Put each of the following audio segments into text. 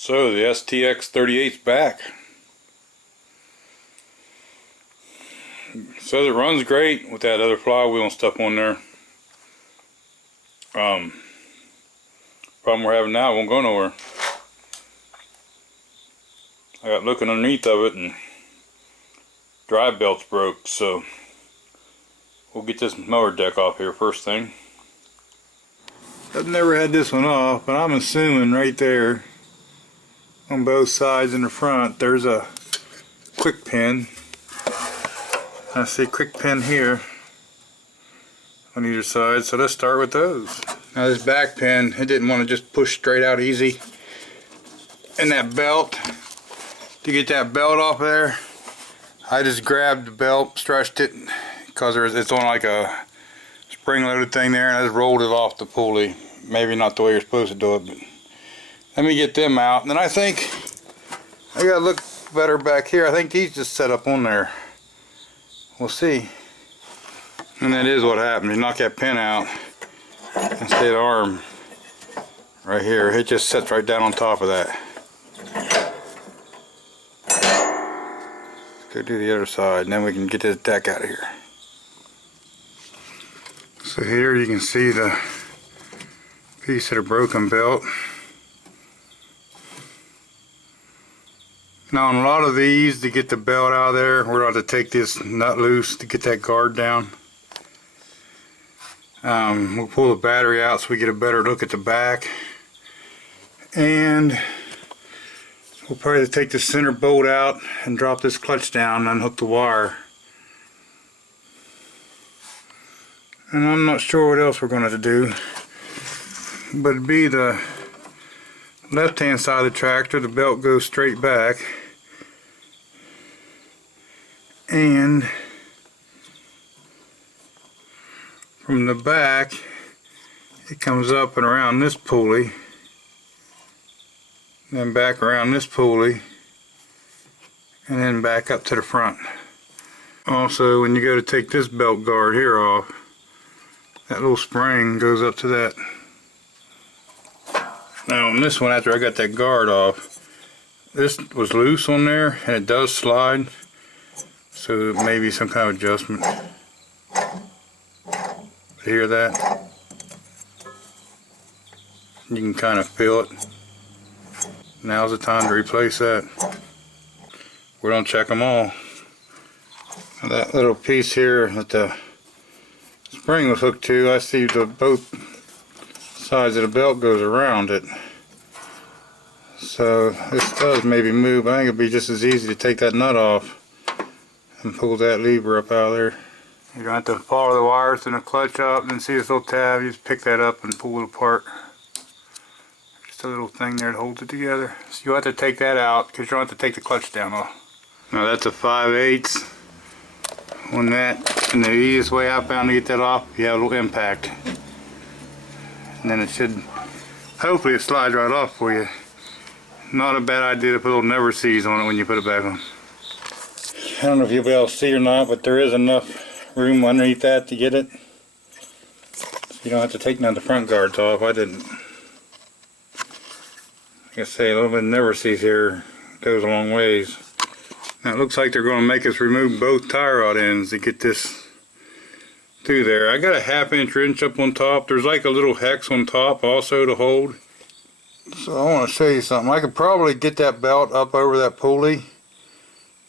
So the STX38's back. It says it runs great with that other flywheel and stuff on there. Problem we're having now, it won't go nowhere. I got looking underneath of it and drive belt's broke, so we'll get this mower deck off here first thing. I've never had this one off, but I'm assuming right there on both sides in the front there's a quick pin. I see a quick pin here on either side, so let's start with those. Now this back pin, it didn't want to just push straight out easy. And that belt, to get that belt off there, I just grabbed the belt, stretched it, because it's on like a spring-loaded thing there, and I just rolled it off the pulley. Maybe not the way you're supposed to do it, but let me get them out. And then I think I gotta look better back here. I think these just set up on there. We'll see. And that is what happened. You knock that pin out and stay the arm right here. It just sets right down on top of that. Let's go do the other side, and then we can get this deck out of here. So here you can see the piece of the broken belt. Now on a lot of these, to get the belt out of there, we're going to have to take this nut loose to get that guard down. We'll pull the battery out so we get a better look at the back. And we'll probably take the center bolt out and drop this clutch down and unhook the wire. And I'm not sure what else we're going to do, but it'd be the left hand side of the tractor. The belt goes straight back, and from the back it comes up and around this pulley, then back around this pulley, and then back up to the front. Also, when you go to take this belt guard here off, that little spring goes up to that. Now on this one, after I got that guard off, this was loose on there and it does slide, so it may be some kind of adjustment. Hear that? You can kind of feel it. Now's the time to replace that. We're gonna check them all. Now that little piece here that the spring was hooked to, I see both sides of the belt goes around it. So this does maybe move. I think it'd be just as easy to take that nut off and pull that lever up out of there. You're going to have to follow the wires in the clutch up, and then see this little tab, you just pick that up and pull it apart. Just a little thing there that holds it together. So you'll have to take that out because you'll have to take the clutch down off. Now that's a 5/8 on that, and the easiest way I found to get that off, you have a little impact. And then it should, hopefully it slides right off for you. Not a bad idea to put a little never seize on it when you put it back on. I don't know if you'll be able to see or not, but there is enough room underneath that to get it. So you don't have to take none of the front guards off. I didn't. Like I say, a little bit of never seize here goes a long ways. Now it looks like they're going to make us remove both tie rod ends to get this through there. I got a 1/2 inch up on top. There's like a little hex on top also to hold. So I want to show you something. I could probably get that belt up over that pulley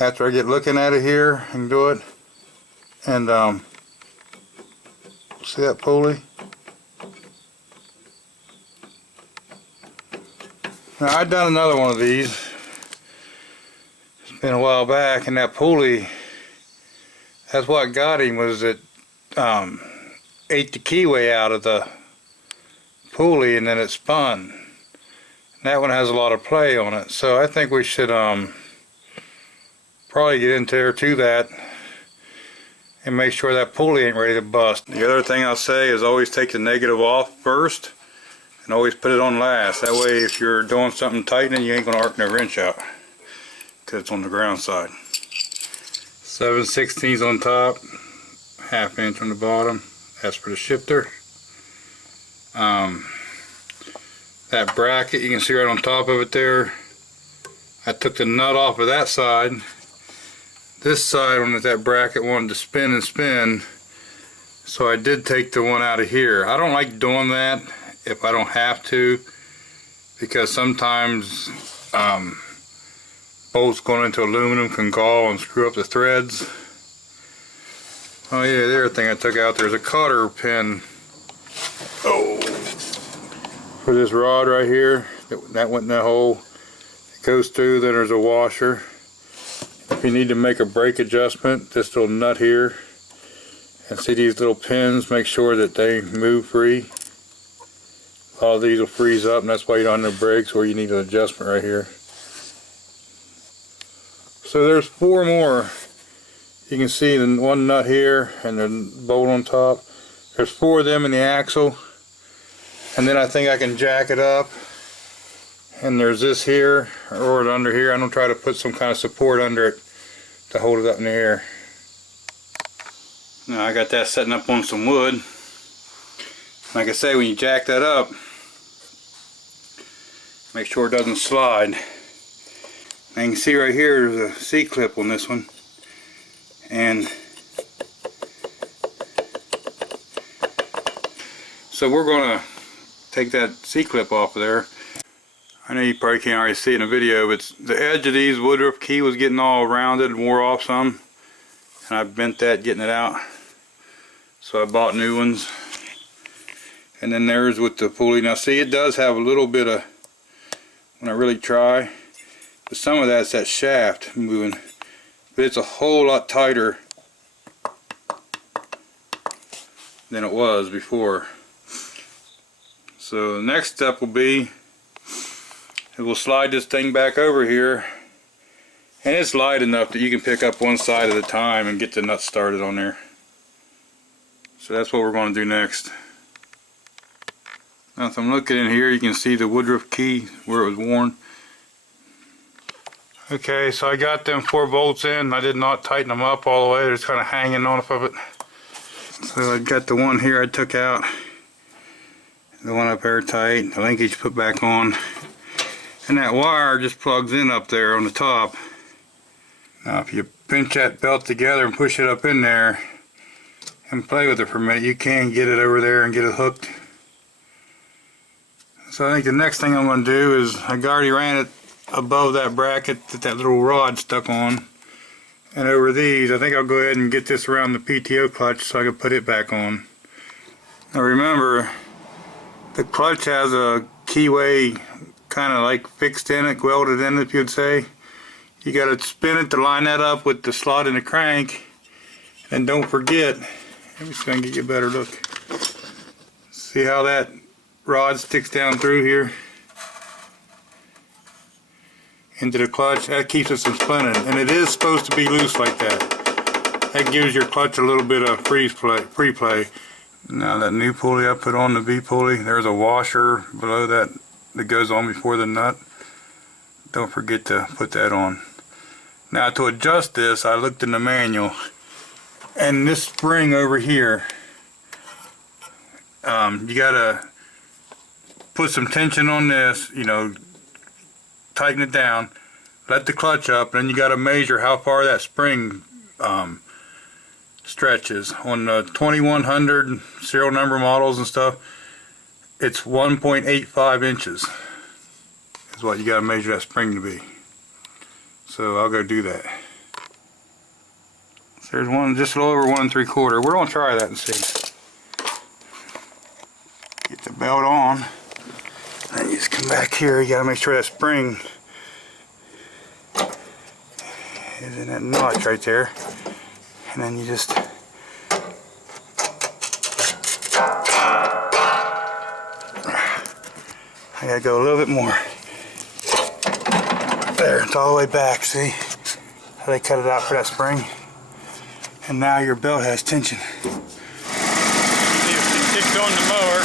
after I get looking at it here and do it. And see that pulley? Now I've done another one of these. It's been a while back, and that pulley, that's what got him, was it ate the keyway out of the pulley and then it spun. And that one has a lot of play on it, so I think we should probably get into there to that and make sure that pulley ain't ready to bust. The other thing I'll say is always take the negative off first and always put it on last. That way if you're doing something tightening, you ain't going to arc no wrench out because it's on the ground side. 7/16 on top, 1/2 inch on the bottom. That's for the shifter. that bracket, you can see right on top of it there. I took the nut off of that side. This side, when that bracket wanted to spin and spin, so I did take the one out of here. I don't like doing that if I don't have to, because sometimes bolts going into aluminum can gall and screw up the threads. Oh yeah, the other thing I took out, there's a cotter pin for this rod right here. That went in that hole. It goes through, then there's a washer. If you need to make a brake adjustment, this little nut here, and see these little pins, make sure that they move free. All these will freeze up, and that's why you don't have no brakes, or you need an adjustment right here. So there's 4 more. You can see the one nut here and the bolt on top. There's 4 of them in the axle, and then I think I can jack it up. And there's this here, or under here. I'm going to try to put some kind of support under it to hold it up in the air. Now I got that setting up on some wood. Like I say, when you jack that up, make sure it doesn't slide. Now you can see right here there's a C-clip on this one. And so we're going to take that C-clip off of there. I know you probably can't already see it in the video, but the edge of these woodruff key was getting all rounded and wore off some, and I bent that getting it out, so I bought new ones. And then there's with the pulley. Now see, it does have a little bit of, when I really try, but some of that's that shaft moving, but it's a whole lot tighter than it was before. So the next step will be, we'll slide this thing back over here, and it's light enough that you can pick up one side at a time and get the nut started on there. So that's what we're going to do next. Now if I'm looking in here, you can see the woodruff key where it was worn. Okay, so I got them 4 bolts in. I did not tighten them up all the way. They're just kind of hanging off of it. So I got the one here I took out, the one up there tight, the linkage put back on. And that wire just plugs in up there on the top. Now if you pinch that belt together and push it up in there and play with it for a minute, you can get it over there and get it hooked. So I think the next thing I'm going to do is, I already ran it above that bracket that little rod stuck on, and over these. I think I'll go ahead and get this around the PTO clutch so I can put it back on. Now remember, the clutch has a keyway kind of like fixed in it, welded in it, if you'd say. You got to spin it to line that up with the slot in the crank, and don't forget, let me see if I can get you a better look. See how that rod sticks down through here into the clutch? That keeps it from spinning, and it is supposed to be loose like that. That gives your clutch a little bit of free play. Now that new pulley I put on, the V pulley, there's a washer below that goes on before the nut. Don't forget to put that on. Now to adjust this, I looked in the manual, and this spring over here, you gotta put some tension on this, you know, tighten it down, let the clutch up, and then you gotta measure how far that spring stretches. On the 2100 serial number models and stuff, it's 1.85 inches is what you got to measure that spring to be. So I'll go do that. So there's one just a little over 1 3/4. We're going to try that and see. Get the belt on. And you just come back here. You got to make sure that spring is in that notch right there. And then you just I gotta go a little bit more. There, it's all the way back, see? How they cut it out for that spring. And now your belt has tension. See if it kicks on the mower.